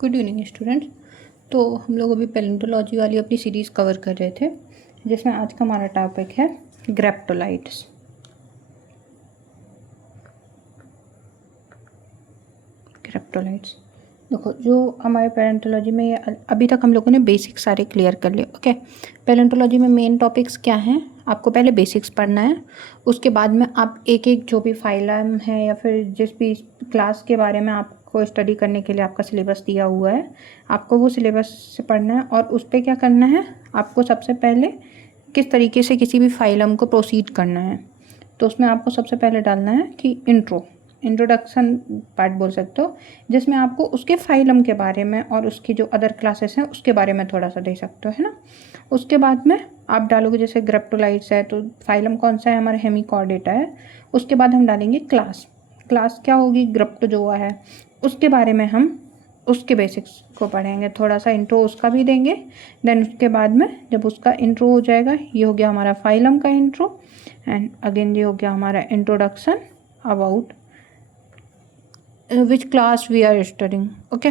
Good evening students. तो हम लोग अभी पैलेंटोलॉजी वाली अपनी सीरीज़ कवर कर रहे थे, जिसमें आज का हमारा टॉपिक है ग्रेप्टोलाइट्स। ग्रेप्टोलाइट्स देखो, जो हमारे पैलेंटोलॉजी में ये अभी तक हम लोगों ने बेसिक सारे क्लियर कर लिए। ओके, पैलेंटोलॉजी में मेन टॉपिक्स क्या हैं, आपको पहले बेसिक्स पढ़ना है। उसके बाद में आप एक एक जो भी फाइलम है या फिर जिस भी क्लास के बारे में आपको स्टडी करने के लिए आपका सिलेबस दिया हुआ है, आपको वो सिलेबस से पढ़ना है। और उस पर क्या करना है, आपको सबसे पहले किस तरीके से किसी भी फाइलम को प्रोसीड करना है। तो उसमें आपको सबसे पहले डालना है कि इंट्रोडक्शन पार्ट बोल सकते हो, जिसमें आपको उसके फाइलम के बारे में और उसकी जो अदर क्लासेस हैं उसके बारे में थोड़ा सा दे सकते हो, है ना। उसके बाद में आप डालोगे जैसे ग्रेप्टोलाइट्स है तो फाइलम कौन सा है, हमारा हेमिकॉर्डेटा है। उसके बाद हम डालेंगे क्लास क्या होगी, ग्रेप्टो जो हुआ है उसके बारे में हम उसके बेसिक्स को पढ़ेंगे, थोड़ा सा इंट्रो उसका भी देंगे। देन उसके बाद में जब उसका इंट्रो हो जाएगा, ये हो गया हमारा फाइलम का इंट्रो, एंड अगेन ये हो गया हमारा introduction about which class we are studying. Okay,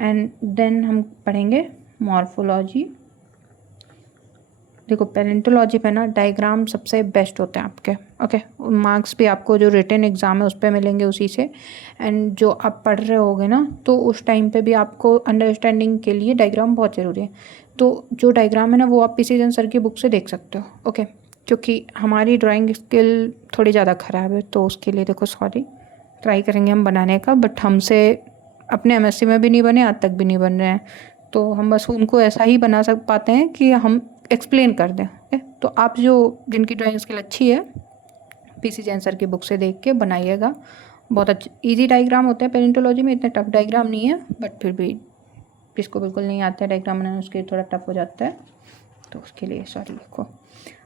and then हम पढ़ेंगे मॉर्फोलॉजी। देखो पैलेंटोलॉजी पे ना डायग्राम सबसे बेस्ट होते हैं आपके। ओके, मार्क्स भी आपको जो रिटन एग्जाम है उस पर मिलेंगे उसी से। एंड जो आप पढ़ रहे होगे ना, तो उस टाइम पे भी आपको अंडरस्टैंडिंग के लिए डायग्राम बहुत ज़रूरी है। तो जो डायग्राम है ना, वो आप पीसी जैन सर की बुक से देख सकते हो। ओके, क्योंकि हमारी ड्राइंग स्किल थोड़ी ज़्यादा ख़राब है, तो उसके लिए देखो सॉरी, ट्राई करेंगे हम बनाने का, बट हमसे अपने एमएससी में भी नहीं बने, आज तक भी नहीं बन रहे हैं। तो हम बस उनको ऐसा ही बना पाते हैं कि हम एक्सप्लेन कर दें। ओके, तो आप जिनकी ड्राइंग स्किल अच्छी है, पीसी जैन सर की बुक से देख के बनाइएगा। बहुत अच्छे इजी डायग्राम होते हैं पैलेंटोलॉजी में, इतने टफ डायग्राम नहीं है, बट फिर भी जिसको बिल्कुल नहीं आता है डायग्राम बनाना, उसके थोड़ा टफ हो जाता है, तो उसके लिए सॉरी लिखो।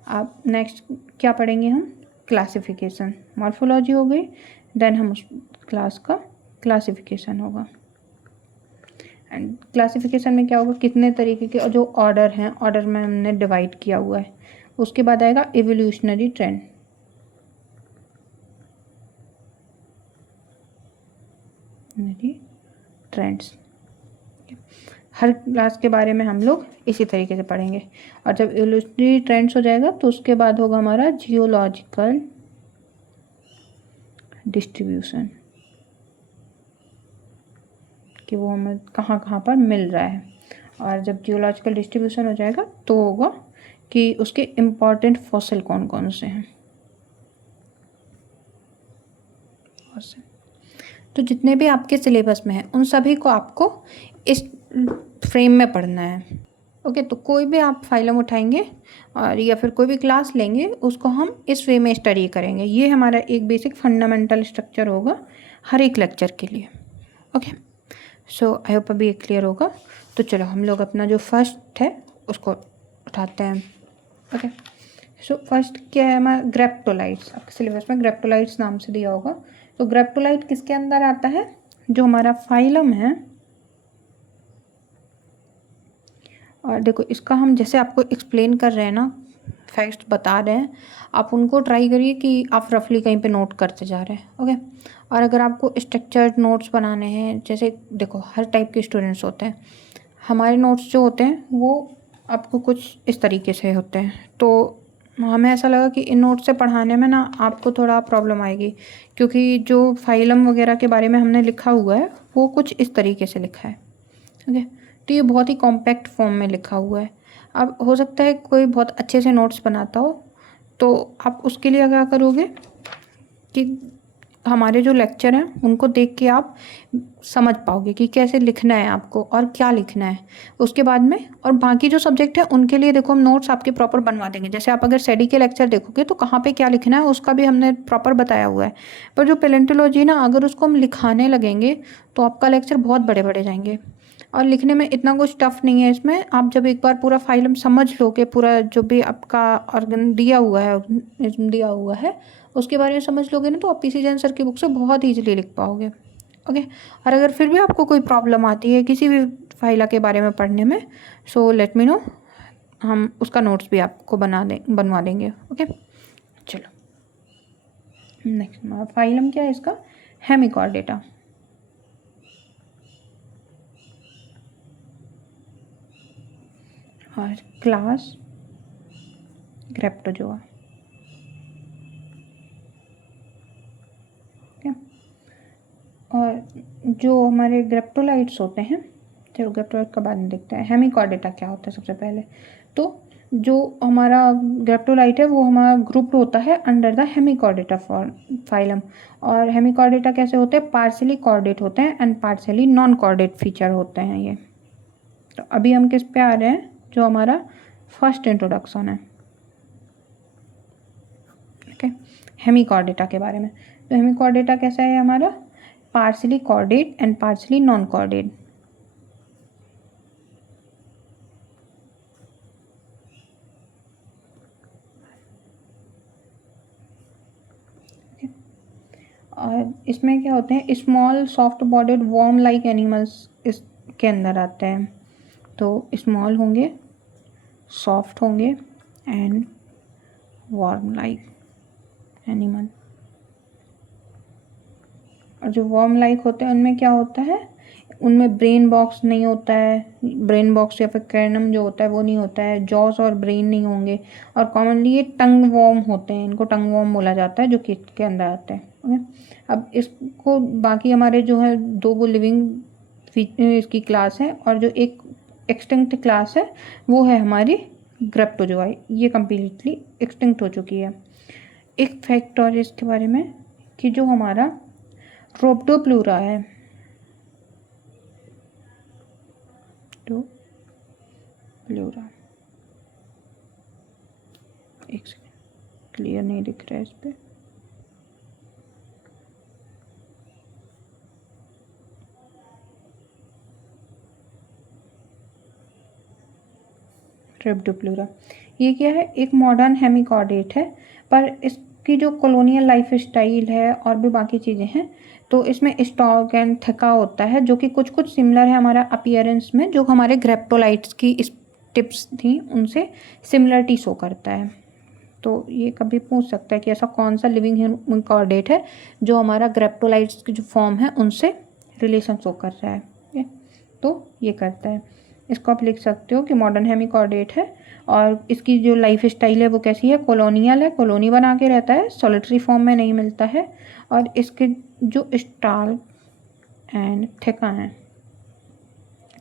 आप नेक्स्ट क्या पढ़ेंगे हम, क्लासिफिकेशन। मॉर्फोलॉजी हो गई, देन हम उस क्लास का क्लासिफिकेशन होगा। एंड क्लासिफिकेशन में क्या होगा, कितने तरीके के जो ऑर्डर हैं, ऑर्डर में हमने डिवाइड किया हुआ है। उसके बाद आएगा इवोल्यूशनरी ट्रेंड्स। हर क्लास के बारे में हम लोग इसी तरीके से पढ़ेंगे। और जब इवोल्यूशनरी ट्रेंड्स हो जाएगा तो उसके बाद होगा हमारा जियोलॉजिकल डिस्ट्रीब्यूशन, कि वो हमें कहाँ कहाँ पर मिल रहा है। और जब जियोलॉजिकल डिस्ट्रीब्यूशन हो जाएगा तो होगा कि उसके इम्पॉर्टेंट फॉसिल कौन कौन से हैं। तो जितने भी आपके सिलेबस में हैं उन सभी को आपको इस फ्रेम में पढ़ना है। ओके, तो कोई भी आप फाइलम उठाएंगे और या फिर कोई भी क्लास लेंगे, उसको हम इस वे में स्टडी करेंगे। ये हमारा एक बेसिक फंडामेंटल स्ट्रक्चर होगा हर एक लेक्चर के लिए। ओके, सो आई होप अभी ये क्लियर होगा। तो चलो हम लोग अपना जो फर्स्ट है उसको उठाते हैं। ओके, सो फर्स्ट क्या है हमारा, ग्रेप्टोलाइट्स। आपके सिलेबस में ग्रेप्टोलाइट्स नाम से दिया होगा। तो ग्रेप्टोलाइट किसके अंदर आता है, जो हमारा फाइलम है। और देखो इसका हम जैसे आपको एक्सप्लेन कर रहे हैं ना, फैक्ट्स बता रहे हैं, आप उनको ट्राई करिए कि आप रफली कहीं पे नोट करते जा रहे हैं। ओके, और अगर आपको स्ट्रक्चर्ड नोट्स बनाने हैं, जैसे देखो हर टाइप के स्टूडेंट्स होते हैं, हमारे नोट्स जो होते हैं वो आपको कुछ इस तरीके से होते हैं। तो हमें ऐसा लगा कि इन नोट्स से पढ़ाने में ना आपको थोड़ा प्रॉब्लम आएगी, क्योंकि जो फाइलम वगैरह के बारे में हमने लिखा हुआ है वो कुछ इस तरीके से लिखा है। ओके, तो ये बहुत ही कॉम्पैक्ट फॉर्म में लिखा हुआ है। अब हो सकता है कोई बहुत अच्छे से नोट्स बनाता हो, तो आप उसके लिए क्या करोगे कि हमारे जो लेक्चर हैं उनको देख के आप समझ पाओगे कि कैसे लिखना है आपको और क्या लिखना है। उसके बाद में और बाकी जो सब्जेक्ट है उनके लिए देखो हम नोट्स आपके प्रॉपर बनवा देंगे। जैसे आप अगर स्टडी के लेक्चर देखोगे तो कहाँ पे क्या लिखना है उसका भी हमने प्रॉपर बताया हुआ है। पर जो पैलेंटोलॉजी ना, अगर उसको हम लिखाने लगेंगे तो आपका लेक्चर बहुत बड़े बड़े जाएंगे, और लिखने में इतना कुछ टफ नहीं है इसमें। आप जब एक बार पूरा फाइलम समझ लोगे, पूरा जो भी आपका ऑर्गन दिया हुआ है, ऑर्गेनिज्म दिया हुआ है, उसके बारे में समझ लोगे ना, तो आप पीसी जैन सर की बुक से बहुत ईजिली लिख पाओगे। ओके, और अगर फिर भी आपको कोई प्रॉब्लम आती है किसी भी फाइला के बारे में पढ़ने में, सो लेट मी नो, हम उसका नोट्स भी आपको बनवा देंगे। ओके, चलो नेक्स्ट फाइलम क्या है इसका, हेमिकॉर्डेटा। और क्लास ग्रेप्टोजोआ। और जो हमारे ग्रेप्टोलाइट्स होते हैं, चलो ग्रेप्टोलाइट का बाद में देखते हैं। हेमिकॉर्डेटा क्या होता है सबसे पहले। तो जो हमारा ग्रेप्टोलाइट है वो हमारा ग्रुप होता है अंडर द हेमिकॉर्डेटा फाइलम। और हेमिकॉर्डेटा कैसे होते हैं, पार्शियली कॉर्डेट होते हैं and partially non chordate feature होते हैं ये। तो अभी हम किस पे आ रहे हैं, जो हमारा फर्स्ट इंट्रोडक्शन है, ओके, हेमिकॉर्डेटा के बारे में। तो हेमिकॉर्डेटा कैसा है हमारा, partially chordate and partially non chordate. और इसमें क्या होते हैं, small soft bodied worm like animals इसके अंदर आते हैं। तो स्मॉल होंगे, सॉफ्ट होंगे एंड वॉर्म लाइक एनिमल। और जो वॉर्म लाइक होते हैं उनमें क्या होता है, उनमें ब्रेन बॉक्स नहीं होता है, ब्रेन बॉक्स या फिर कैर्नम जो होता है वो नहीं होता है, जॉस और ब्रेन नहीं होंगे। और कॉमनली ये टंग वॉर्म होते हैं, इनको टंग वॉर्म बोला जाता है, जो कि इसके अंदर आते हैं। ओके, अब इसको बाकी हमारे जो है दो वो लिविंग इसकी क्लास है, और जो एक एक्सटिंक्ट क्लास है वो है हमारी ग्रेप्टोजोआ। ये कम्प्लीटली एक्सटिंक्ट हो चुकी है। एक फैक्ट और इसके बारे में कि जो हमारा ट्रोप्टोप्लूरा है, ट्रोप्टोप्लूरा, एक सेकेंड क्लियर नहीं दिख रहा है इस पर, ट्रोप्टोप्लूरा ये क्या है, एक मॉडर्न हेमिकॉर्डेट है। पर इसकी जो कॉलोनियल लाइफ स्टाइल है और भी बाकी चीज़ें हैं, तो इसमें स्टॉक एंड थका होता है, जो कि कुछ कुछ सिमिलर है हमारा अपीयरेंस में, जो हमारे ग्रेप्टोलाइट्स की टिप्स थी उनसे सिमिलरिटी शो करता है। तो ये कभी पूछ सकता है कि ऐसा कौन सा लिविंग हेमिकॉर्डेट है जो हमारा ग्रेप्टोलाइट्स की जो फॉर्म है उनसे रिलेशन शो कर रहा है। तो ये करता है, इसको आप लिख सकते हो कि मॉडर्न हेमिकॉर्डेट है। और इसकी जो लाइफ स्टाइल है वो कैसी है, कॉलोनियल है, कॉलोनी बना के रहता है, सॉलिटरी फॉर्म में नहीं मिलता है। और इसके जो स्टाल एंड थेका हैं,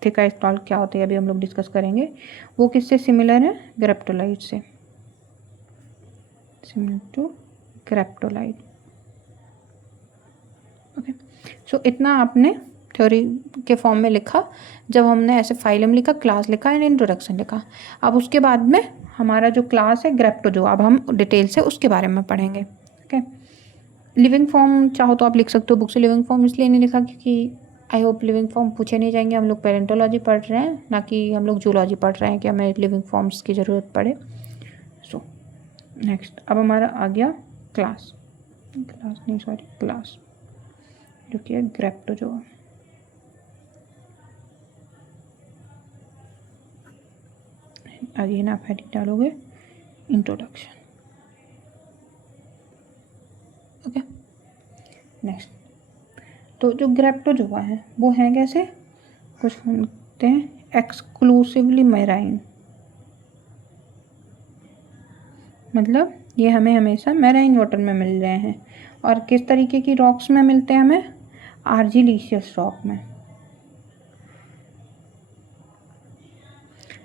थेका स्टाल क्या होते हैं अभी हम लोग डिस्कस करेंगे, वो किससे सिमिलर है, ग्रेप्टोलाइट से, सिमिलर टू ग्रेप्टोलाइट। ओके, सो इतना आपने थ्योरी के फॉर्म में लिखा, जब हमने ऐसे फाइलम लिखा, क्लास लिखा एंड इंट्रोडक्शन लिखा। अब उसके बाद में हमारा जो क्लास है ग्रेप्टोजोआ, अब हम डिटेल से उसके बारे में पढ़ेंगे। ओके, लिविंग फॉर्म चाहो तो आप लिख सकते हो, बुक से लिविंग फॉर्म इसलिए नहीं लिखा क्योंकि आई होप लिविंग फॉर्म पूछे नहीं जाएंगे। हम लोग पेरेंटोलॉजी पढ़ रहे हैं, ना कि हम लोग जूलॉजी पढ़ रहे हैं कि हमें लिविंग फॉर्म्स की ज़रूरत पड़े। सो नेक्स्ट, अब हमारा आ गया क्लास, क्लास जो कि है ग्रेप्टोजोआ। अगेन आप हेडिंग डालोगे इंट्रोडक्शन। ओके, नेक्स्ट, तो जो ग्रेप्टोजोआ है वो है कैसे, कुछ बोलते हैं एक्सक्लूसिवली मैराइन, मतलब ये हमें हमेशा मैराइन वाटर में मिल रहे हैं। और किस तरीके की रॉक्स में मिलते हैं हमें, आर्जिलिशियस रॉक में।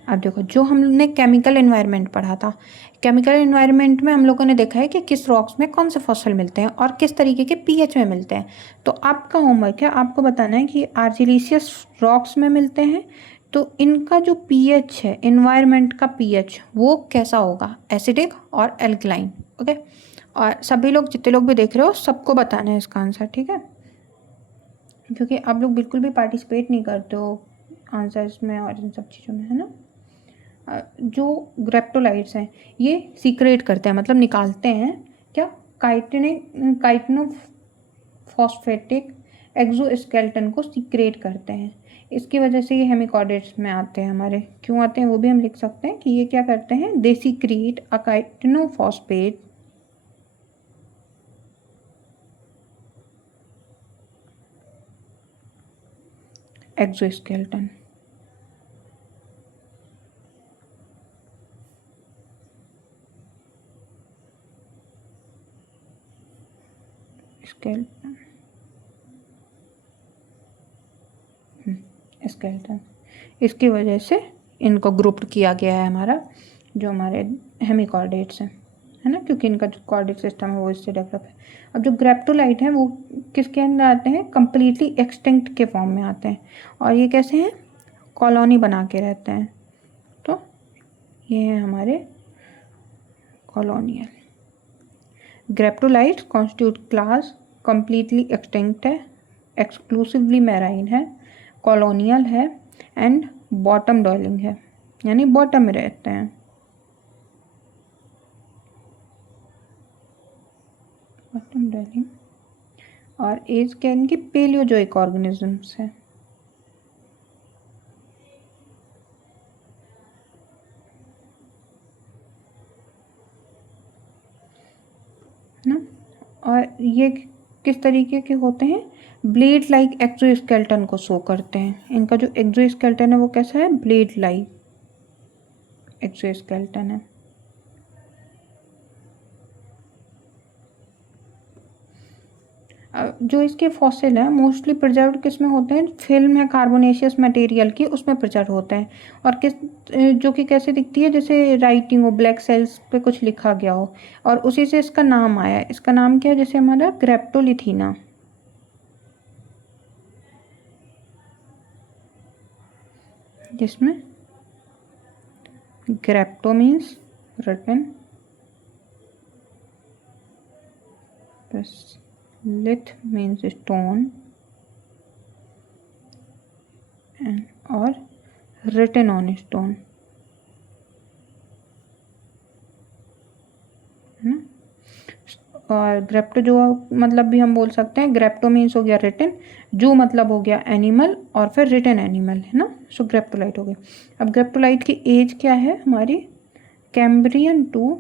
अब देखो, जो हमने केमिकल एनवायरनमेंट पढ़ा था, केमिकल एनवायरनमेंट में हम लोगों ने देखा है कि किस रॉक्स में कौन से फॉस्फेट मिलते हैं और किस तरीके के पीएच में मिलते हैं। तो आपका होमवर्क है, आपको बताना है कि आर्जिलिशियस रॉक्स में मिलते हैं तो इनका जो पीएच है, एनवायरनमेंट का पीएच, वो कैसा होगा, एसिडिक और एल्कलाइन। ओके, और सभी लोग, जितने लोग भी देख रहे हो, सबको बताना है इसका आंसर, ठीक है, क्योंकि आप लोग बिल्कुल भी पार्टिसिपेट नहीं करते हो आंसर्स में और इन सब चीज़ों में, है ना। जो ग्रेप्टोलाइट्स हैं ये सीक्रेट करते हैं, मतलब निकालते हैं क्या, काइटिनोफॉस्फेटिक एक्सोस्केलेटन को सीक्रेट करते हैं। इसकी वजह से ये हेमिकॉर्डेट्स में आते हैं हमारे। क्यों आते हैं वो भी हम लिख सकते हैं कि ये क्या करते हैं, दे सीक्रेट अ काइटिनोफॉस्फेट एक्सोस्केलेटन। स्केलेटन, स्केलेटन, इसकी वजह से इनको ग्रुप्ड किया गया है हमारा जो हमारे हेमिकॉर्डेट्स हैं, है ना, क्योंकि इनका जो कॉर्डेट सिस्टम है वो इससे डेवलप है। अब जो ग्रेप्टोलाइट हैं वो किसके अंदर आते हैं, कम्प्लीटली एक्सटिंक्ट के फॉर्म में आते हैं। और ये कैसे हैं, कॉलोनी बना के रहते हैं। तो ये हैं हमारे colonial. Graptolite constitute class completely extinct है, एक्सक्लूसिवली मैराइन है, कॉलोनियल है एंड बॉटम डॉयलिंग है, यानी बॉटम में रहते हैं। Bottom dwelling. और एज क्या इनकी पेलियोजोइक ऑर्गेनिजम्स है ना। और ये किस तरीके के होते हैं, ब्लेड लाइक एक्सोस्केलेटन को शो करते हैं। इनका जो एक्सोस्केलेटन है वो कैसा है, ब्लेड लाइक एक्सोस्केलेटन है। जो इसके फॉसिल हैं मोस्टली प्रिजर्व्ड किस में होते हैं, फिल्म है कार्बोनेशियस मटेरियल की, उसमें प्रिजर्व होते हैं। और किस जो कि कैसे दिखती है, जैसे राइटिंग हो, ब्लैक सेल्स पे कुछ लिखा गया हो, और उसी से इसका नाम आया है। इसका नाम क्या है, जैसे हमारा ग्रेप्टोलिथीना, जिसमें ग्रेप्टो मीन्स रिटन, लिथ मीन्स स्टोन, और रिटन ऑन स्टोन, है ना। और ग्रेप्टो जो मतलब भी हम बोल सकते हैं, ग्रेप्टो मीन्स हो गया रिटन, जो मतलब हो गया एनिमल, और फिर रिटन एनिमल, है ना। सो ग्रेप्टोलाइट हो गया। अब ग्रेप्टोलाइट की एज क्या है हमारी, कैम्ब्रियन टू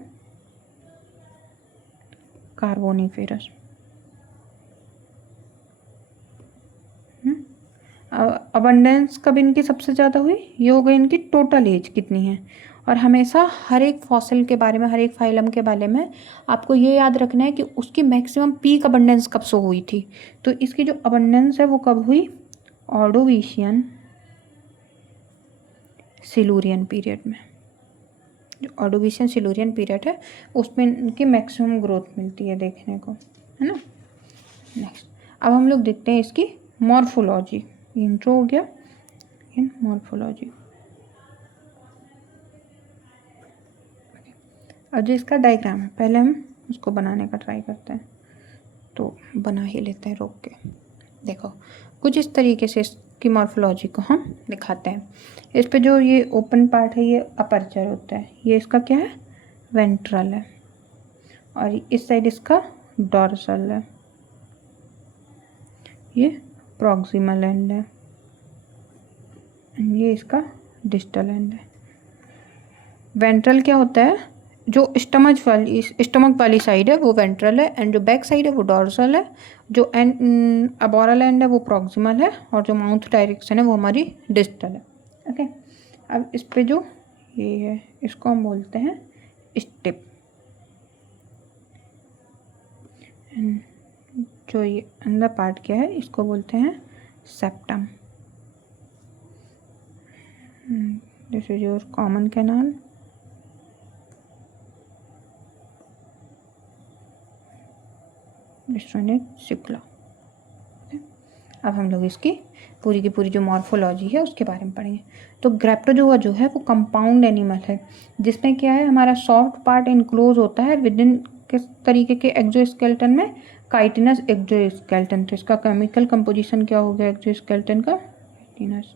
कार्बोनिफेरस। अबंडेंस कब इनकी सबसे ज़्यादा हुई, ये हो गई इनकी टोटल एज कितनी है। और हमेशा हर एक फॉसिल के बारे में, हर एक फाइलम के बारे में आपको ये याद रखना है कि उसकी मैक्सिमम पीक अबंडेंस कब से हुई थी। तो इसकी जो अबंडेंस है वो कब हुई, ऑर्डोविशियन सिलूरियन पीरियड में। जो ऑर्डोविशियन सिलूरियन पीरियड है उसमें इनकी मैक्सिमम ग्रोथ मिलती है देखने को, है ना। नेक्स्ट अब हम लोग देखते हैं इसकी मॉर्फोलॉजी। इंट्रो हो गया, इन मॉर्फोलॉजी। और जो इसका डायग्राम है पहले हम उसको बनाने का ट्राई करते हैं, तो बना ही लेते हैं रोक के। देखो कुछ इस तरीके से इसकी मॉर्फोलॉजी को हम दिखाते हैं। इस पे जो ये ओपन पार्ट है ये अपर्चर होता है, ये इसका क्या है, वेंट्रल है, और इस साइड इसका डॉर्सल है, ये प्रॉक्सिमल एंड है, ये इसका डिस्टल एंड है। वेंट्रल क्या होता है, जो स्टमक वाली साइड है वो वेंट्रल है, एंड जो बैक साइड है वो डॉर्सल है, जो अबोरल एंड है वो प्रॉक्सिमल है, और जो माउथ डायरेक्शन है वो हमारी डिस्टल है। ओके अब इस पे जो ये है इसको हम बोलते हैं स्टिप, जो ये अंदर पार्ट क्या है इसको बोलते हैं septum. This is your common canal, sicula. अब हम लोग इसकी पूरी की पूरी जो मॉर्फोलॉजी है उसके बारे में पढ़ेंगे। तो ग्रेप्टोजोआ जो है वो कंपाउंड एनिमल है, जिसमें क्या है हमारा सॉफ्ट पार्ट इनक्लोज होता है विद इन किस तरीके के एक्सोस्केलेटन में, काइटिनस एक्सोस्केलेटन। तो इसका केमिकल कंपोजिशन क्या हो गया एक्सोस्केलेटन का, काइटिनस।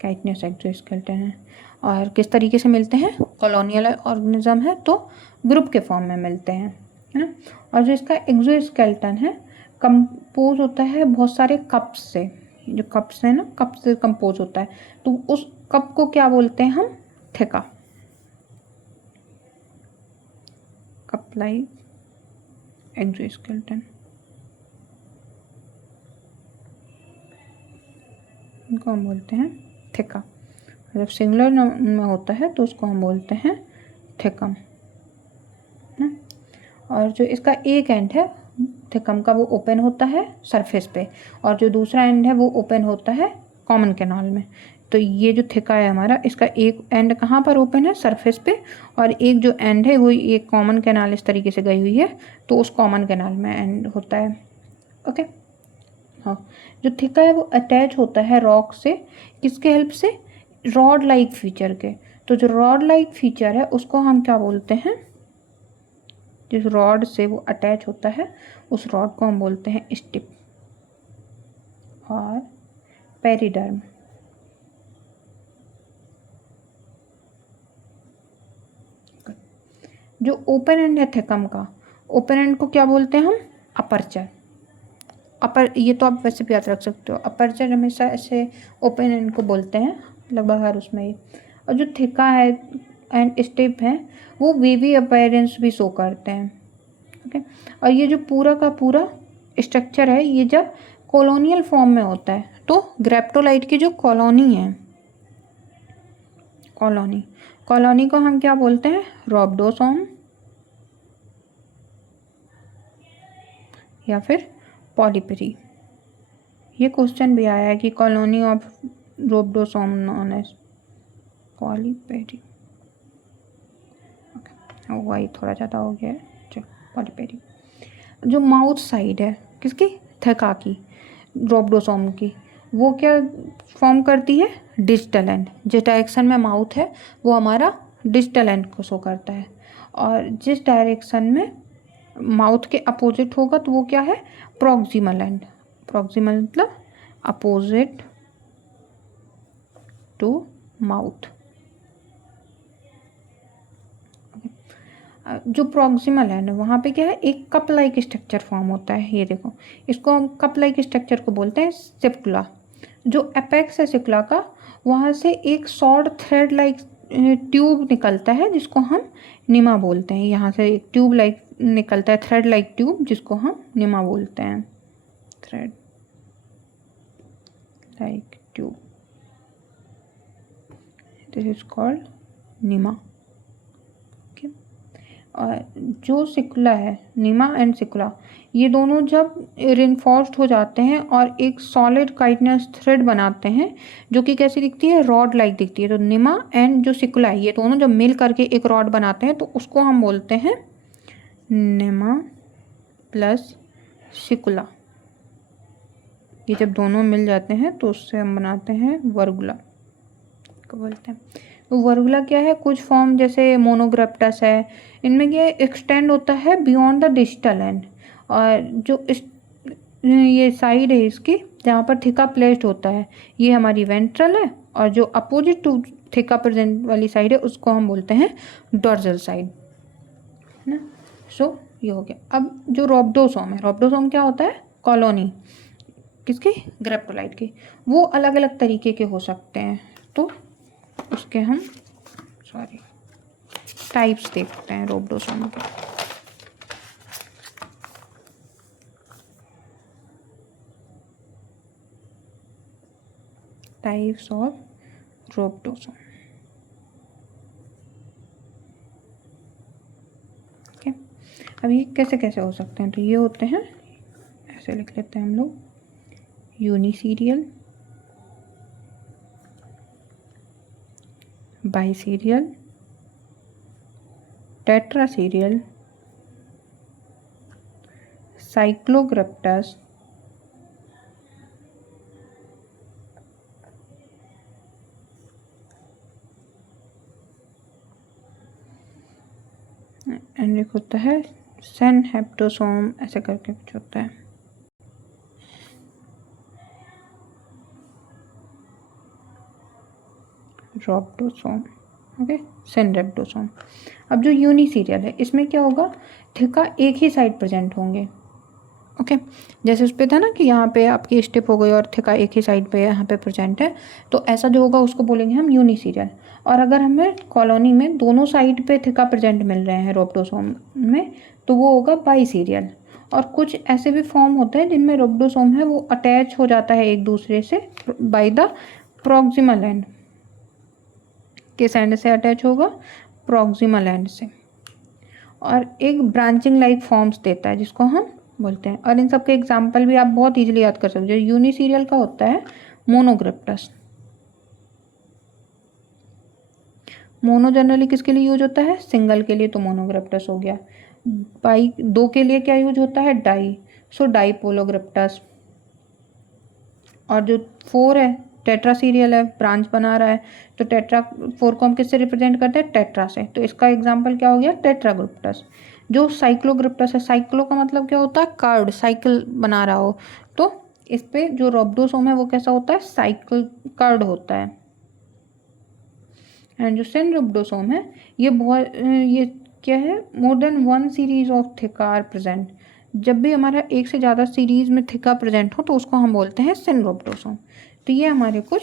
काइटिनस एक्सोस्केलेटन है। और किस तरीके से मिलते हैं, कॉलोनियल ऑर्गेनिज्म है तो ग्रुप के फॉर्म में मिलते हैं, है ना। और जो इसका एक्सोस्केलेटन है कंपोज होता है बहुत सारे कप्स से, जो कप्स है ना कप से कंपोज होता है, तो उस कप को क्या बोलते हैं हम, थेका, कप लाइक एक्सोस्केलेटन, इनको हम बोलते हैं थेका। जब सिंगुलर में होता है तो उसको हम बोलते हैं थिकम ना। और जो इसका एक एंड है थिकम का वो ओपन होता है सरफेस पे, और जो दूसरा एंड है वो ओपन होता है कॉमन कैनाल में। तो ये जो थिका है हमारा, इसका एक एंड कहाँ पर ओपन है, सरफेस पे, और एक जो एंड है वो एक कॉमन कैनाल इस तरीके से गई हुई है तो उस कॉमन कैनाल में एंड होता है। ओके हाँ, जो थिका है वो अटैच होता है रॉक से, किसके हेल्प से, रॉड लाइक फीचर के। तो जो रॉड लाइक फीचर है उसको हम क्या बोलते हैं, जिस रॉड से वो अटैच होता है उस रॉड को हम बोलते हैं स्टिप और पेरिडर्म। जो ओपन एंड है थिकम का, ओपन एंड को क्या बोलते हैं हम, अपर्चर। अपर, ये तो आप वैसे भी याद रख सकते हो, अपर्चर हमेशा ऐसे ओपन एंड को बोलते हैं लगभग हर उसमें ही। और जो थिका है एंड स्टिप है वो वेवी अपीयरेंस भी शो करते हैं। ओके और ये जो पूरा का पूरा स्ट्रक्चर है ये जब कॉलोनियल फॉर्म में होता है तो ग्रेप्टोलाइट की जो कॉलोनी है, कॉलोनी को हम क्या बोलते हैं, रॉब्डोसोम या फिर पॉलीपेरी। ये क्वेश्चन भी आया है कि कॉलोनी ऑफ रॉब्डोसोम नॉन एज पॉलीपेरी। वही थोड़ा ज़्यादा हो गया है, चलो पॉलीपेरी। जो माउथ साइड है किसकी, थिका की, रॉब्डोसोम की, वो क्या फॉर्म करती है, डिजिटल एंड। जिस डायरेक्शन में माउथ है वो हमारा डिजिटल एंड को शो करता है, और जिस डायरेक्शन में माउथ के अपोजिट होगा तो वो क्या है, प्रॉक्सिमल एंड। प्रॉक्सिमल मतलब अपोजिट टू माउथ। जो प्रॉक्सिमल एंड है वहाँ पे क्या है, एक कप लाइक स्ट्रक्चर फॉर्म होता है। ये देखो, इसको हम कप लाइक स्ट्रक्चर को बोलते हैं सेप्कुला। जो अपेक्स है सेप्कुला का, वहाँ से एक शॉर्ट थ्रेड लाइक ट्यूब निकलता है जिसको हम निमा बोलते हैं। यहाँ से एक ट्यूब लाइक निकलता है, थ्रेड लाइक ट्यूब, जिसको हम निमा बोलते हैं, thread like tube, this is called Nima. और जो सिकुला है, नीमा एंड सिकुला, ये दोनों जब रिइंफोर्स्ड हो जाते हैं और एक सॉलिड काइटनस थ्रेड बनाते हैं जो कि कैसी दिखती है, रॉड लाइक दिखती है। तो नीमा एंड जो सिकुला है ये दोनों जब मिल करके एक रॉड बनाते हैं तो उसको हम बोलते हैं नीमा प्लस सिकुला। ये जब दोनों मिल जाते हैं तो उससे हम बनाते हैं वर्गुला को बोलते हैं। तो वर्गुला क्या है, कुछ फॉर्म जैसे मोनोग्राप्टस है, इनमें क्या एक्सटेंड होता है बियॉन्ड द डिजिटल एंड। और जो ये साइड है इसकी जहाँ पर थिका प्लेस्ड होता है ये हमारी वेंट्रल है, और जो अपोजिट टू थिका प्रेजेंट वाली साइड है उसको हम बोलते हैं डॉर्जल साइड, है ना। सो ये हो गया। अब जो रॉब्डोसोम है, रॉब्डोसोम क्या होता है, कॉलोनी किसकी, ग्रेप्टोलाइट की। वो अलग अलग तरीके के हो सकते हैं, तो उसके हम टाइप्स देखते हैं रॉब्डोसोम के। Types of rhabdosome, okay. अब ये कैसे कैसे हो सकते हैं, तो ये होते हैं, ऐसे लिख लेते हैं हम लोग, यूनिसीरियल, बाइसीरियल, टेट्रासीरियल, साइक्लोग्राप्टस, एंड एक होता है सेनहेप्टोसोम, ऐसे करके कुछ होता है। रॉब्डोसोम, ओके, सेनरेप्टोसोम। अब जो यूनिसीरियल है इसमें क्या होगा, थिका एक ही साइड प्रेजेंट होंगे, ओके। जैसे उस पे था ना कि यहाँ पे आपकी स्टिप हो गई और थिका एक ही साइड पे यहाँ पे प्रेजेंट है, तो ऐसा जो होगा उसको बोलेंगे हम यूनिसीरियल। और अगर हमें कॉलोनी में दोनों साइड पे थिका प्रेजेंट मिल रहे हैं रॉब्डोसोम में तो वो होगा बाइसीरियल। और कुछ ऐसे भी फॉर्म होते हैं जिनमें रॉब्डोसोम है वो अटैच हो जाता है एक दूसरे से बाय द प्रॉक्सिमल एंड, किस एंड से अटैच होगा, प्रॉक्सिमल एंड से, और एक ब्रांचिंग लाइक फॉर्म्स देता है जिसको हम बोलते हैं। और इन सब के एग्जाम्पल भी आप बहुत इजीली याद कर सकते हो। यूनिसीरियल का होता है मोनोग्रिप्टस। मोनो जनरली किसके लिए यूज होता है, सिंगल के लिए, तो मोनोग्रिप्टस हो गया। बाई दो के लिए क्या यूज होता है, डाई, सो डाईपोलोग्रिप्टस। और जो 4 है टेट्रा सीरियल है, ब्रांच बना रहा है, तो टेट्रा 4 को हम किससे रिप्रेजेंट करते हैं, टेट्रा से, तो इसका एग्जाम्पल क्या हो गया, टेट्राग्रिप्टस। जो साइक्लोग्रिप्टस है, साइक्लो का मतलब क्या होता है, कार्ड, साइकिल बना रहा हो, तो इस पे जो रोब्डोसोम है वो कैसा होता है, साइकिल कार्ड होता है। एंड जो सेनरोब्डोसोम है ये बहुत ये क्या है, more than 1 series of theca are present. जब भी हमारा एक से ज़्यादा सीरीज में थिका प्रेजेंट हो तो उसको हम बोलते हैं सेनरोब्डोसोम। तो ये हमारे कुछ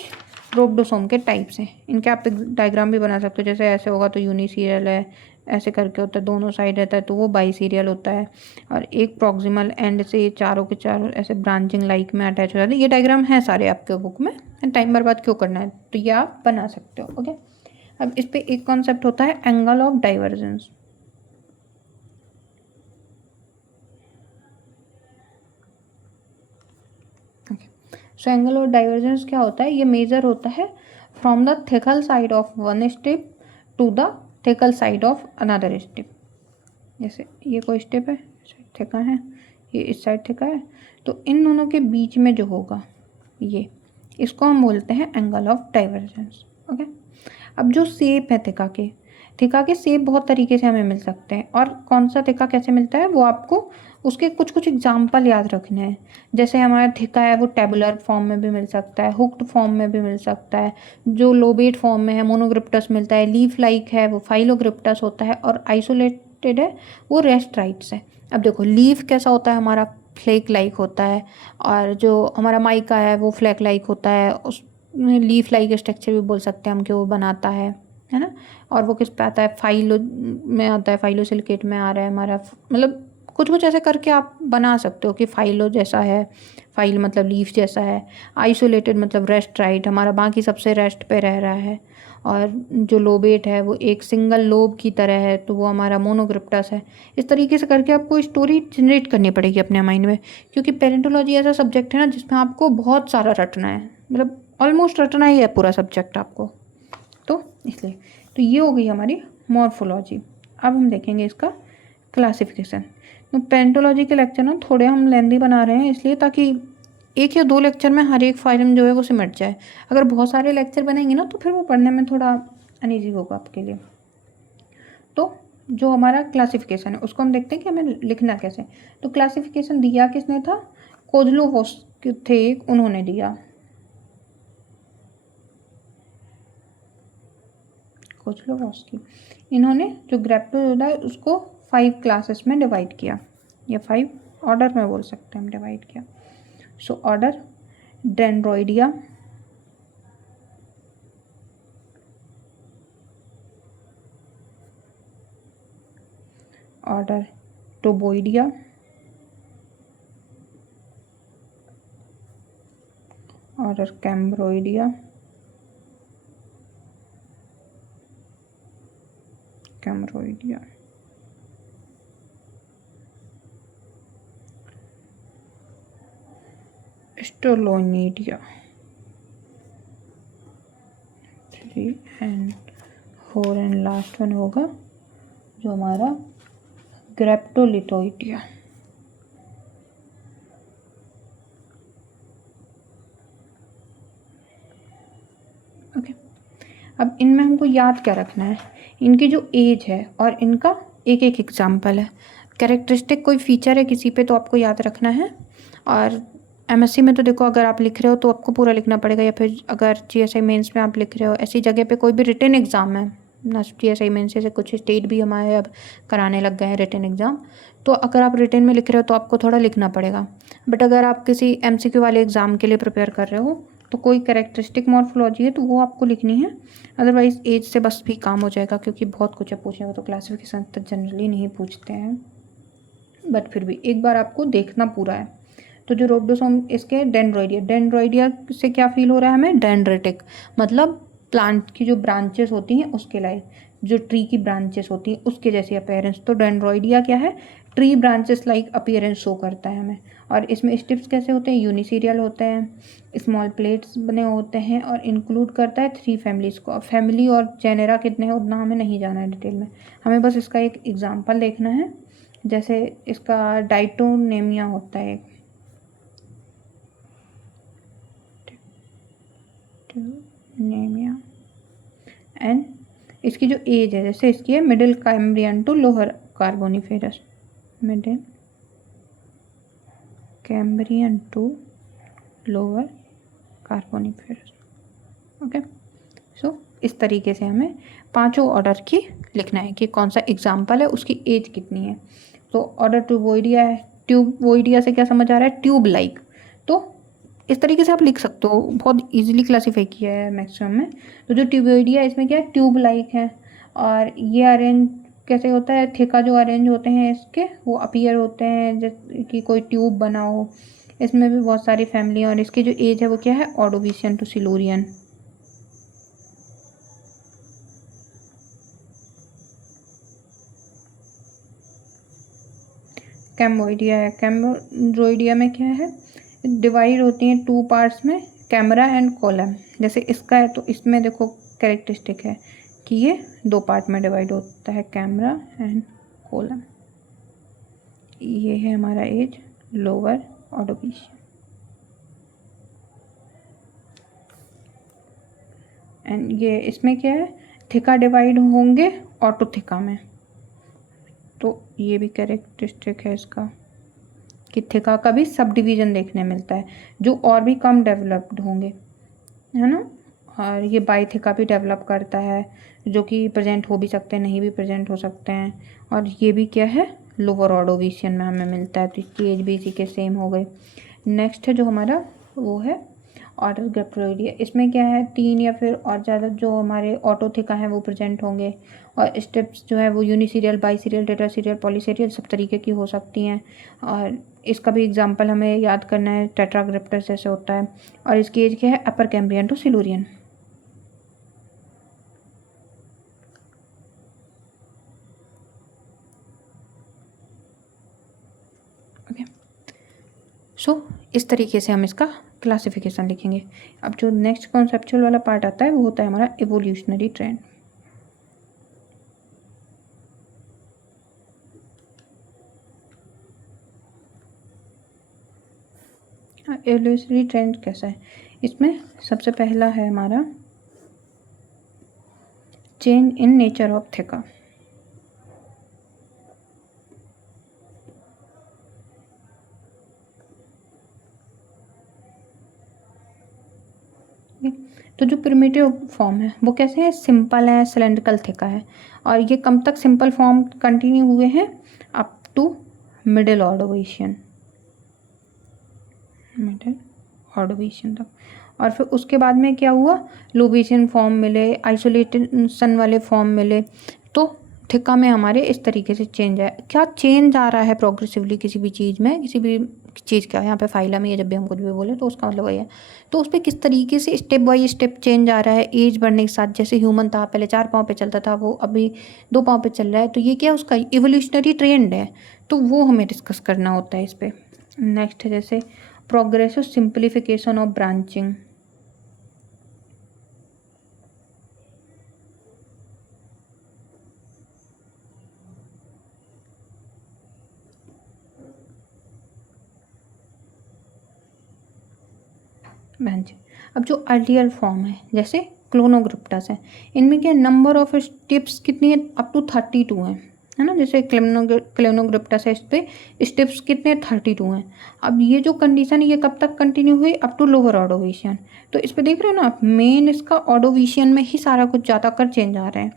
रोब्डोसोम के टाइप्स हैं। इनके आप डायग्राम भी बना सकते हो, जैसे ऐसे होगा तो यूनिसीरियल है, ऐसे करके होता है, दोनों साइड रहता है तो वो बाईसीरियल होता है, और एक प्रॉक्सिमल एंड से ये चारों के चारों ऐसे ब्रांचिंग लाइक में अटैच हो जाते हैं। ये डायग्राम है सारे आपके बुक में, टाइम बर्बाद क्यों करना है, तो ये आप बना सकते हो। ओके, अब इस पे एक कॉन्सेप्ट होता है angle of divergence. So angle of divergence क्या होता है, ये मेजर होता है from the thecal side of one stipe to the thecal side of another stipe. जैसे ये कोई स्टेप है, थिका है, ये इस साइड थिका है, तो इन दोनों के बीच में जो होगा ये, इसको हम बोलते हैं एंगल ऑफ डाइवर्जेंस। ओके, अब जो शेप है थिका के शेप बहुत तरीके से हमें मिल सकते हैं, और कौन सा थिका कैसे मिलता है वो आपको उसके कुछ कुछ एग्जाम्पल याद रखने हैं। जैसे हमारा थिका है वो टेबुलर फॉर्म में भी मिल सकता है, हुक्ड फॉर्म में भी मिल सकता है, जो लोबेट फॉर्म में है मोनोग्रिप्टस मिलता है, लीफ लाइक है वो फाइलोग्रिप्टस होता है, और आइसोलेटेड है वो रेस्ट्राइट्स है। अब देखो लीफ कैसा होता है हमारा, फ्लेक लाइक होता है, और जो हमारा माइका है वो फ्लेक लाइक होता है, उस लीफ लाइक स्ट्रक्चर भी बोल सकते हैं हम कि वो बनाता है ना। और वो किस पे आता है, फाइलो में आता है, फाइलोसिलिकेट में आ रहा है हमारा, मतलब कुछ कुछ ऐसे करके आप बना सकते हो कि फाइलो जैसा है, फाइल मतलब लीफ जैसा है, आइसोलेटेड मतलब रेस्ट राइट, हमारा बाकी सबसे रेस्ट पे रह रहा है, और जो लोबेट है वो एक सिंगल लोब की तरह है तो वो हमारा मोनोग्रिप्टस है। इस तरीके से करके आपको स्टोरी जनरेट करनी पड़ेगी अपने माइंड में, क्योंकि पेरेंटोलॉजी ऐसा सब्जेक्ट है ना जिसमें आपको बहुत सारा रटना है, मतलब ऑलमोस्ट रटना ही है पूरा सब्जेक्ट आपको, तो इसलिए तो ये हो गई हमारी मॉर्फोलॉजी। अब हम देखेंगे इसका क्लासिफिकेशन। तो पेरेंटोलॉजी के लेक्चर ना थोड़े हम लेंदी बना रहे हैं इसलिए ताकि 1 या 2 लेक्चर में हर एक फाइलम जो है वो सिमट जाए। अगर बहुत सारे लेक्चर बनेंगे ना तो फिर वो पढ़ने में थोड़ा अनईजी होगा आपके लिए। तो जो हमारा क्लासिफिकेशन है उसको हम देखते हैं कि हमें लिखना कैसे। तो क्लासिफिकेशन दिया किसने था, कोज़लोवस्की थे, उन्होंने दिया, कोज़लोवस्की। इन्होंने जो ग्रेप्टोजोडा है उसको 5 क्लासेस में डिवाइड किया, या 5 ऑर्डर में बोल सकते हैं हम डिवाइड किया। So order Dendroidea, order Tuboidea, order Camaroidea, Stolonoidea, 3 and 4 and last one होगा जो हमारा ग्रेप्टोलिटोइडिया। ओके, अब इनमें हमको याद क्या रखना है, इनकी जो एज है और इनका एक एक एग्जाम्पल है। कैरेक्टरिस्टिक कोई फीचर है किसी पे तो आपको याद रखना है। और एमएससी में तो देखो अगर आप लिख रहे हो तो आपको पूरा लिखना पड़ेगा, या फिर अगर जीएसआई मेंस में आप लिख रहे हो, ऐसी जगह पे कोई भी रिटन एग्ज़ाम है ना, जीएसआई मेंस से कुछ स्टेट भी हमारे अब कराने लग गए हैं रिटन एग्ज़ाम, तो अगर आप रिटन में लिख रहे हो तो आपको थोड़ा लिखना पड़ेगा। बट अगर आप किसी एमसीक्यू वाले एग्ज़ाम के लिए प्रिपेयर कर रहे हो तो कोई कैरेक्टरिस्टिक मॉर्फोलॉजी है तो वो आपको लिखनी है, अदरवाइज एज से बस भी काम हो जाएगा, क्योंकि बहुत कुछ है पूछने को। तो क्लासिफिकेशन तो जनरली नहीं पूछते हैं, बट फिर भी एक बार आपको देखना पूरा है। तो जो रोब्डोसोम इसके डेंड्रोइडिया, डेंड्रोइडिया से क्या फील हो रहा है हमें, डेंड्रेटिक, मतलब प्लांट की जो ब्रांचेस होती हैं उसके लाइक, जो ट्री की ब्रांचेस होती हैं उसके जैसी अपीयरेंस। तो डेंड्रॉइडिया क्या है, tree branches like appearance show करता है हमें। और इसमें स्टिप्स कैसे होते हैं, यूनिसीरियल होते हैं, स्मॉल प्लेट्स बने होते हैं, और इंक्लूड करता है 3 फैमिलीज़ को। अब फैमिली और जेनेरा कितने हैं उतना हमें नहीं जाना है डिटेल में, हमें बस इसका एक एग्जाम्पल देखना है। जैसे इसका डाइटोनेमिया होता है, डाइटोनेमिया, एंड इसकी जो एज है, जैसे इसकी है middle Cambrian to lower Carboniferous, middle Cambrian to lower Carboniferous. Okay, so इस तरीके से हमें पांचों ऑर्डर की लिखना है कि कौन सा एग्जाम्पल है, उसकी एज कितनी है। तो ऑर्डर ट्यूबोइडिया है, ट्यूबोइडिया से क्या समझ आ रहा है, ट्यूब लाइक। तो इस तरीके से आप लिख सकते हो, बहुत इजीली क्लासीफाई किया है मैक्सिमम में। तो जो ट्यूबोइडिया इसमें क्या है, ट्यूब लाइक है। और ये अरेंज कैसे होता है, थिका जो अरेंज होते हैं इसके वो अपीयर होते हैं जैसे कि कोई ट्यूब बना हो। इसमें भी बहुत सारी फैमिली, और इसकी जो एज है वो क्या है, ऑर्डोविशियन टू सिलूरियन। कैम्बोइडिया है, कैम्बोइडिया में क्या है, डिवाइड होती हैं 2 पार्ट्स में, कैमरा एंड कॉलम। जैसे इसका है तो इसमें देखो कैरेक्टरिस्टिक है कि ये 2 पार्ट में डिवाइड होता है, कैमरा एंड कॉलम। ये है हमारा एज लोअर ऑर्डोविशियन। एंड ये इसमें क्या है, थिका डिवाइड होंगे ऑटोथिका में। तो ये भी कैरेक्टरिस्टिक है इसका कि थिका का भी सब डिवीज़न देखने मिलता है, जो और भी कम डेवलप्ड होंगे, है ना। और ये बाइथिका भी डेवलप करता है, जो कि प्रेजेंट हो भी सकते हैं, नहीं भी प्रेजेंट हो सकते हैं। और ये भी क्या है, लोअर ऑर्डोविशियन में हमें मिलता है। तो इसकी एज भी इसी के सेम हो गई। नेक्स्ट है जो हमारा वो है ऑर्डर गैप्टोइडिया। इसमें क्या है, 3 या फिर और ज़्यादा जो हमारे ऑटोथिका हैं वो प्रेजेंट होंगे। और स्टेप्स जो है वो यूनिसीरियल, बाईसीरियल, टेट्रासीरियल, पॉलीसीरियल सब तरीके की हो सकती हैं। और इसका भी एग्जांपल हमें याद करना है, टेट्राग्रिप्टस जैसे होता है। और इसकी एज क्या है, अपर Cambrian to Silurian. Okay, so इस तरीके से हम इसका क्लासिफिकेशन लिखेंगे। अब जो नेक्स्ट कॉन्सेप्चुअल वाला पार्ट आता है वो होता है हमारा एवोल्यूशनरी ट्रेंड। एवोल्यूशनरी ट्रेंड कैसा है, इसमें सबसे पहला है हमारा चेंज इन नेचर ऑफ थिका। तो जो प्रिमिटिव फॉर्म है वो कैसे है, सिंपल है, सिलेंड्रिकल थिका है। और ये कब तक सिंपल फॉर्म कंटिन्यू हुए हैं, up to middle Ordovician, middle Ordovician तक। और फिर उसके बाद में क्या हुआ, लोबेशियन फॉर्म मिले, आइसोलेशन वाले फॉर्म मिले। तो थिका में हमारे इस तरीके से चेंज है। क्या चेंज आ रहा है प्रोग्रेसिवली किसी भी चीज़ में, किसी भी चीज़ का, यहाँ पे फाइलम में जब भी हम कुछ भी बोले तो उसका मतलब वही है। तो उस पर किस तरीके से स्टेप बाई स्टेप चेंज आ रहा है एज बढ़ने के साथ। जैसे ह्यूमन था, पहले 4 पाँव पे चलता था, वो अभी 2 पाँव पे चल रहा है। तो ये क्या उसका इवोल्यूशनरी ट्रेंड है, तो वो हमें डिस्कस करना होता है इस पर। नेक्स्ट है जैसे progressive simplification of branching. Branch, अब जो अर्लियर फॉर्म है जैसे क्लोनोग्रिप्टस है, इनमें क्या नंबर ऑफ स्टेप्स कितनी है, अप टू 32 है ना। जैसे क्लोनोग्रिप्टस है, इस पे स्टेप्स कितने 32 हैं। अब ये जो कंडीशन है ये कब तक कंटिन्यू हुई, अप टू लोअर ऑर्डोविशियन। तो इस पे देख रहे हो ना आप, मेन इसका ऑर्डोविशियन में ही सारा कुछ ज़्यादातर चेंज आ रहे हैं।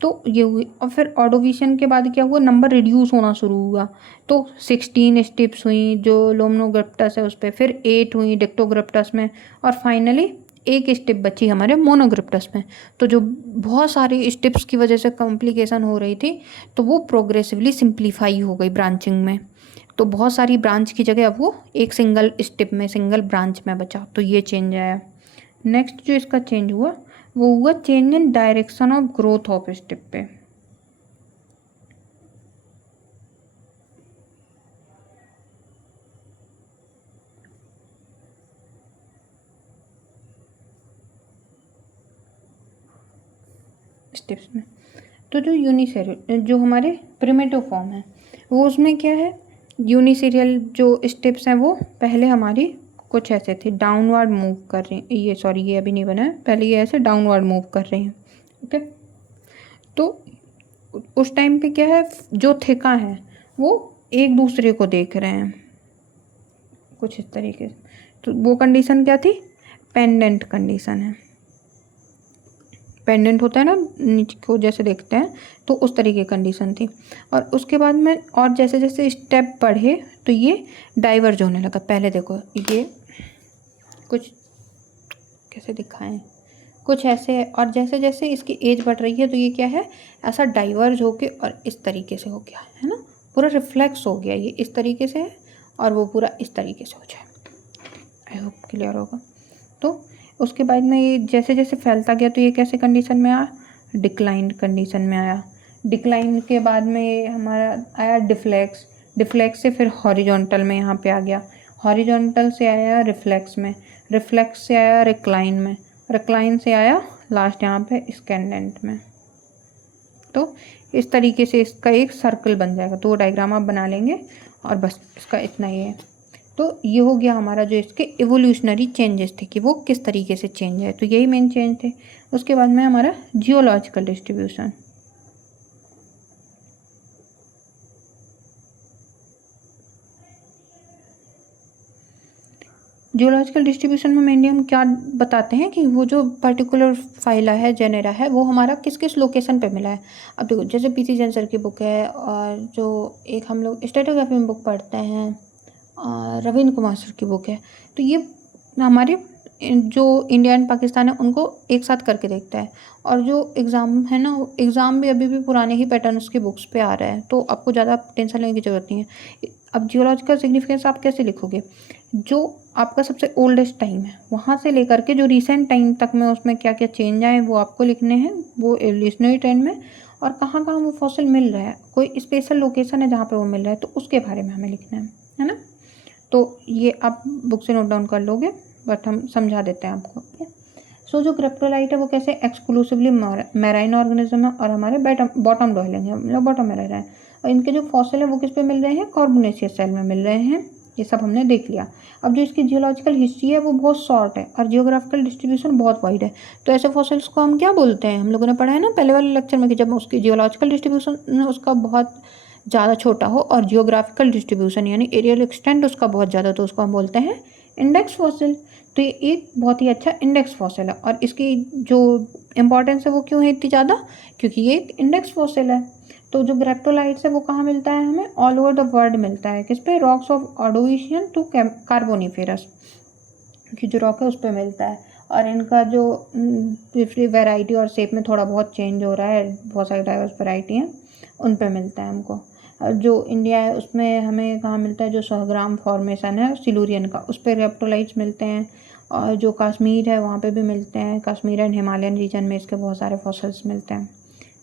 तो ये हुई, और फिर ऑर्डोविशियन के बाद क्या हुआ, नंबर रिड्यूस होना शुरू हुआ। तो 16 स्टेप्स हुई जो लोमनोग्रिप्टस है उस पर, फिर 8 हुई डिक्टोग्रिप्टस में, और फाइनली एक स्टेप बची हमारे मोनोग्रिप्टस में। तो जो बहुत सारी स्टेप्स की वजह से कॉम्प्लिकेशन हो रही थी, तो वो प्रोग्रेसिवली सिंप्लीफाई हो गई ब्रांचिंग में। तो बहुत सारी ब्रांच की जगह अब वो एक सिंगल स्टेप में, सिंगल ब्रांच में बचा। तो ये चेंज आया। नेक्स्ट जो इसका चेंज हुआ वो हुआ change in direction of growth of step पे। स्टेप्स में तो जो यूनिसेरियल जो हमारे प्रिमिटिव फॉर्म है वो उसमें क्या है, यूनिसेरियल जो स्टेप्स हैं वो पहले हमारी कुछ ऐसे थे, डाउनवर्ड मूव कर रही हैं, ये सॉरी ये अभी नहीं बना है, पहले ये ऐसे डाउनवर्ड मूव कर रही हैं। ओके, तो उस टाइम पे क्या है, जो थिका है वो एक दूसरे को देख रहे हैं कुछ इस तरीके से, तो वो कंडीशन क्या थी, पेंडेंट कंडीशन है। पेंडेंट होता है ना नीचे को जैसे देखते हैं, तो उस तरीके की कंडीशन थी। और उसके बाद में और जैसे जैसे स्टेप बढ़े तो ये डाइवर्ज होने लगा। पहले देखो ये कुछ कैसे दिखाएं, कुछ ऐसे, और जैसे जैसे इसकी एज बढ़ रही है तो ये क्या है, ऐसा डाइवर्ज होके और इस तरीके से हो गया है ना, पूरा रिफ्लेक्स हो गया, ये इस तरीके से है और वो पूरा इस तरीके से हो जाए। आई होप क्लियर होगा। तो उसके बाद में ये जैसे जैसे फैलता गया तो ये कैसे कंडीशन में आया, डिक्लाइन कंडीशन में आया। डिक्लाइन के बाद में ये हमारा आया डिफ्लेक्स, डिफ्लेक्स से फिर हॉरिजॉन्टल में यहाँ पे आ गया, हॉरिजॉन्टल से आया रिफ्लेक्स में, रिफ्लेक्स से आया रिक्लाइन में, रिक्लाइन से आया लास्ट यहाँ पे स्कैंडेंट में। तो इस तरीके से इसका एक सर्कल बन जाएगा। तो वो डायग्राम आप बना लेंगे और बस इसका इतना ही है। तो ये हो गया हमारा जो इसके इवोल्यूशनरी चेंजेस थे कि वो किस तरीके से चेंज है, तो यही मेन चेंज थे। उसके बाद में हमारा जियोलॉजिकल डिस्ट्रीब्यूशन। जियोलॉजिकल डिस्ट्रीब्यूशन में मेनली हम क्या बताते हैं कि वो जो पर्टिकुलर फाइला है, जेनेरा है, वो हमारा किस किस लोकेशन पे मिला है। अब देखो जैसे पीसी जैन सर की बुक है, और जो एक हम लोग स्ट्रेटोग्राफी में बुक पढ़ते हैं, रविंद्र कुमार सर की बुक है, तो ये हमारे जो इंडिया एंड पाकिस्तान है उनको एक साथ करके देखता है। और जो एग्ज़ाम है ना, एग्ज़ाम भी अभी भी पुराने ही पैटर्न्स की बुक्स पे आ रहा है, तो आपको ज़्यादा टेंशन लेने की ज़रूरत नहीं है। अब जियोलॉजिकल सिग्निफिकेंस आप कैसे लिखोगे, जो आपका सबसे ओल्डेस्ट टाइम है वहाँ से लेकर के जो रिसेंट टाइम तक में उसमें क्या क्या चेंज आए वो आपको लिखने हैं, वो एवोल्यूशनरी ट्रेंड में, और कहाँ कहाँ वो फॉसिल मिल रहा है, कोई स्पेशल लोकेशन है जहाँ पे वो मिल रहा है, तो उसके बारे में हमें लिखना है ना। तो ये आप बुक से नोट डाउन कर लोगे, बट हम समझा देते हैं आपको। सो जो क्रिप्टोलाइट है वो कैसे एक्सक्लूसिवली मैराइन ऑर्गेनिज्म है, और हमारे बॉटम डॉयलिंग है, मतलब बॉटम में रह रहा है। और इनके जो फॉसिल है वो किस पे मिल रहे हैं, कार्बोनेशियस सेल में मिल रहे हैं। ये सब हमने देख लिया। अब जो इसकी जियोलॉजिकल हिस्ट्री है वो बहुत शॉर्ट है, और जियोग्राफिकल डिस्ट्रीब्यूशन बहुत वाइड है। तो ऐसे फॉसिल्स को हम क्या बोलते हैं, हम लोगों ने पढ़ा है ना पहले वाले लेक्चर में कि जब उसकी जियोलॉजिकल डिस्ट्रीब्यूशन उसका बहुत ज़्यादा छोटा हो और जियोग्राफिकल डिस्ट्रीब्यूशन यानी एरियल एक्सटेंट उसका बहुत ज़्यादा, तो उसको हम बोलते हैं इंडेक्स फॉसिल। तो ये एक बहुत ही अच्छा इंडेक्स फॉसिल है, और इसकी जो इम्पोर्टेंस है वो क्यों है इतनी ज़्यादा, क्योंकि ये एक इंडेक्स फॉसिल है। तो जो ग्रेप्टोलाइट्स है वो कहाँ मिलता है, हमें ऑल ओवर द वर्ल्ड मिलता है। किस पे, rocks of Ordovician to Carboniferous की जो रॉक है उस पर मिलता है। और इनका जो वैरायटी और शेप में थोड़ा बहुत चेंज हो रहा है, बहुत सारी डाइवर्स वैरायटी हैं, उन पे मिलता है हमको। जो इंडिया है उसमें हमें कहाँ मिलता है, जो सहग्राम फॉर्मेशन है सिलूरियन का, उस पर ग्रेप्टोलाइट्स मिलते हैं। और जो कश्मीर है वहाँ पे भी मिलते हैं, कश्मीर एंड हिमालयन रीजन में इसके बहुत सारे फॉसिल्स मिलते हैं।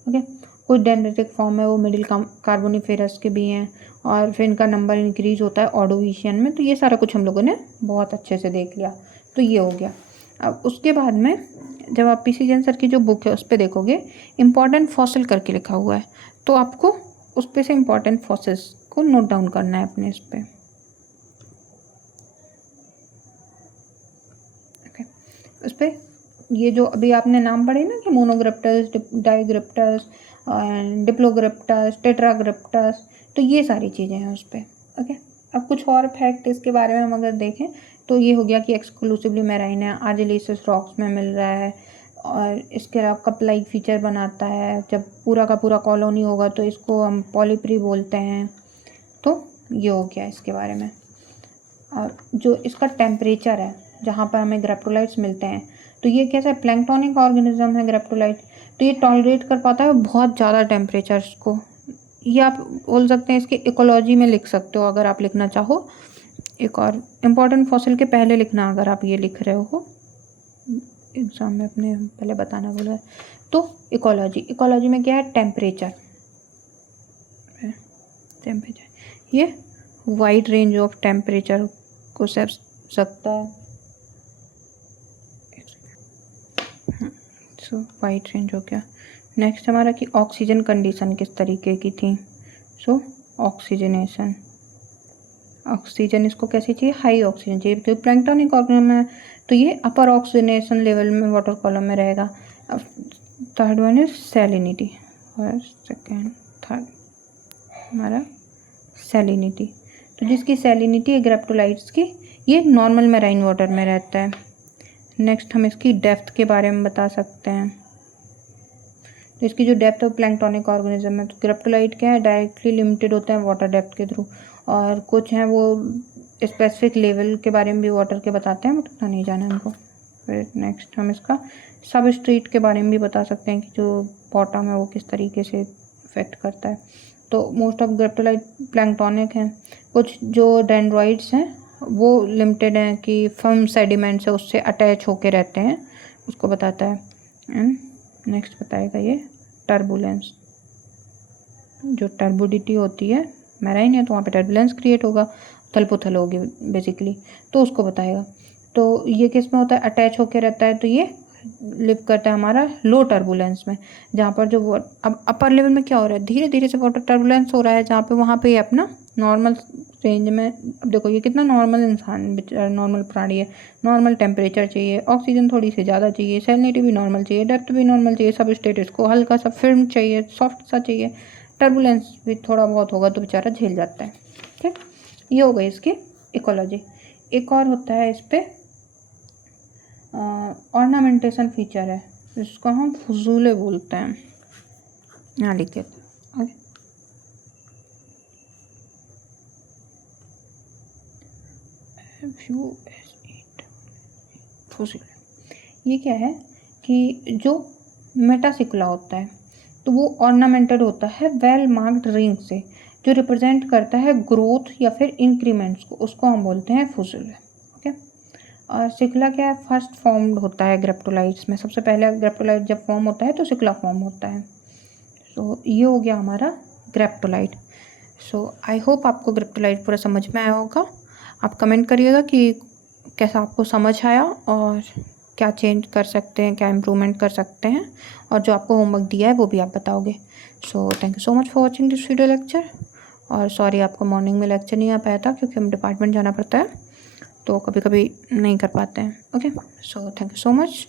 ओके, कुछ डेंड्रिटिक फॉर्म है वो मिडिल कार्बोनिफेरस के भी हैं, और फिर इनका नंबर इंक्रीज होता है ऑर्डोविशियन में। तो ये सारा कुछ हम लोगों ने बहुत अच्छे से देख लिया। तो ये हो गया। अब उसके बाद में जब आप पीसी जैन सर की जो बुक है उस पर देखोगे इम्पॉर्टेंट फॉसिल करके लिखा हुआ है, तो आपको उस पे से इम्पॉर्टेंट फॉसिल्स को नोट डाउन करना है अपने इस पे। ओके, उस पर ये जो अभी आपने नाम पढ़े ना कि मोनोग्रेप्टस, डाइग्रेप्टस, डिप्लोग्रेप्टस, टेट्राग्रेप्टस, तो ये सारी चीज़ें हैं उस पर। ओके, अब कुछ और फैक्ट इसके बारे में हम अगर देखें तो ये हो गया कि एक्सक्लूसिवली मैराइन है, आर्जिलेसियस रॉक्स में मिल रहा है, और इसके अलावा कप लाइक फीचर बनाता है। जब पूरा का पूरा कॉलोनी होगा तो इसको हम पॉलीप्री बोलते हैं। तो ये हो गया इसके बारे में। और जो इसका टेम्परेचर है जहाँ पर हमें ग्रेप्टोलाइट्स मिलते हैं, तो ये कैसा है, प्लैंक्टोनिक ऑर्गेनिज्म है ग्रेप्टोलाइट, तो ये टॉलरेट कर पाता है बहुत ज़्यादा टेम्परेचर्स को। ये आप बोल सकते हैं इसकी इकोलॉजी में लिख सकते हो अगर आप लिखना चाहो। एक और इम्पॉर्टेंट फॉसिल के पहले लिखना अगर आप ये लिख रहे हो, एग्ज़ाम में अपने पहले बताना बोला है। तो इकोलॉजी में क्या है, टेम्परेचर ये वाइड रेंज ऑफ टेम्परेचर को सह सकता है। सो वाइड रेंज हो गया। नेक्स्ट हमारा कि ऑक्सीजन कंडीशन किस तरीके की थी। सो ऑक्सीजनेशन, ऑक्सीजन इसको कैसी चाहिए, हाई ऑक्सीजन चाहिए, क्योंकि प्लैंक्टोनिक ऑर्गेनिज्म है तो ये अपर ऑक्सीजनेशन लेवल में वाटर कॉलम में रहेगा। अब third one is salinity, first second third हमारा सैलिनिटी। तो जिसकी सैलिनिटी है ग्रेप्टोलाइट्स की, ये नॉर्मल मैराइन वाटर में रहता है। नेक्स्ट हम इसकी डेप्थ के बारे में बता सकते हैं। तो इसकी जो डेप्थ है वो प्लैंक्टोनिक ऑर्गेनिज्म है। तो ग्रेप्टोलाइट क्या है, डायरेक्टली लिमिटेड होते हैं वाटर डेप्थ के थ्रू, और कुछ हैं वो स्पेसिफिक लेवल के बारे में भी वाटर के बताते हैं, बट उतना नहीं जाना हमको। फिर नेक्स्ट हम इसका सबस्ट्रेट के बारे में भी बता सकते हैं कि जो बॉटम है वो किस तरीके से इफेक्ट करता है। तो मोस्ट ऑफ ग्रेप्टोलाइट प्लैंक्टोनिक हैं। कुछ जो डेंड्रॉइड्स हैं वो लिमिटेड हैं कि फर्म सेडिमेंट से उससे अटैच होके रहते हैं, उसको बताता है। एंड नेक्स्ट बताएगा ये टर्बुलेंस, जो टर्बुडिटी होती है, मैराइन है तो वहाँ पे टर्बुलेंस क्रिएट होगा, थलपुथल होगी बेसिकली, तो उसको बताएगा। तो ये किस में होता है, अटैच होके रहता है, तो ये लिव करता है हमारा लो टर्बुलेंस में, जहाँ पर जो अब अपर लेवल में क्या हो रहा है, धीरे धीरे से वाटर टर्बुलेंस हो रहा है, जहाँ पे वहाँ पे अपना नॉर्मल रेंज में। अब देखो ये कितना नॉर्मल इंसान, नॉर्मल प्राणी है, नॉर्मल टेम्परेचर चाहिए, ऑक्सीजन थोड़ी सी ज़्यादा चाहिए, सैलिनिटी भी नॉर्मल चाहिए, डेप्थ भी नॉर्मल चाहिए, सब स्टेटस को हल्का सा फिल्म चाहिए, सॉफ्ट सा चाहिए, टर्बुलेंस भी थोड़ा बहुत होगा तो बेचारा झेल जाता है। ठीक, ये हो गई इसकी इकोलॉजी। एक और होता है इस पर ऑर्नामेंटेशन फीचर है, इसको हम फजूले बोलते हैं। यहाँ लिख देते हैं ओके। फजूले ये क्या है कि जो मेटासिकुला होता है तो वो ऑर्नामेंटेड होता है वेल मार्क्ड रिंग से, जो रिप्रेजेंट करता है ग्रोथ या फिर इंक्रीमेंट्स को, उसको हम बोलते हैं फजूले। ओके, और सिकुला क्या है, फर्स्ट फॉर्म्ड होता है ग्रेप्टोलाइट्स में, सबसे पहले ग्रेप्टोलाइट जब फॉर्म होता है तो सिकुला फॉर्म होता है। सो ये हो गया हमारा ग्रेप्टोलाइट। सो आई होप आपको ग्रेप्टोलाइट पूरा समझ में आया होगा। आप कमेंट करिएगा कि कैसा आपको समझ आया और क्या चेंज कर सकते हैं, क्या इम्प्रूवमेंट कर सकते हैं, और जो आपको होमवर्क दिया है वो भी आप बताओगे। So thank you so much for watching this video lecture. और सॉरी आपको मॉर्निंग में लेक्चर नहीं आ पाया था क्योंकि हम डिपार्टमेंट जाना पड़ता है तो कभी कभी नहीं कर पाते हैं। Okay, so thank you so much.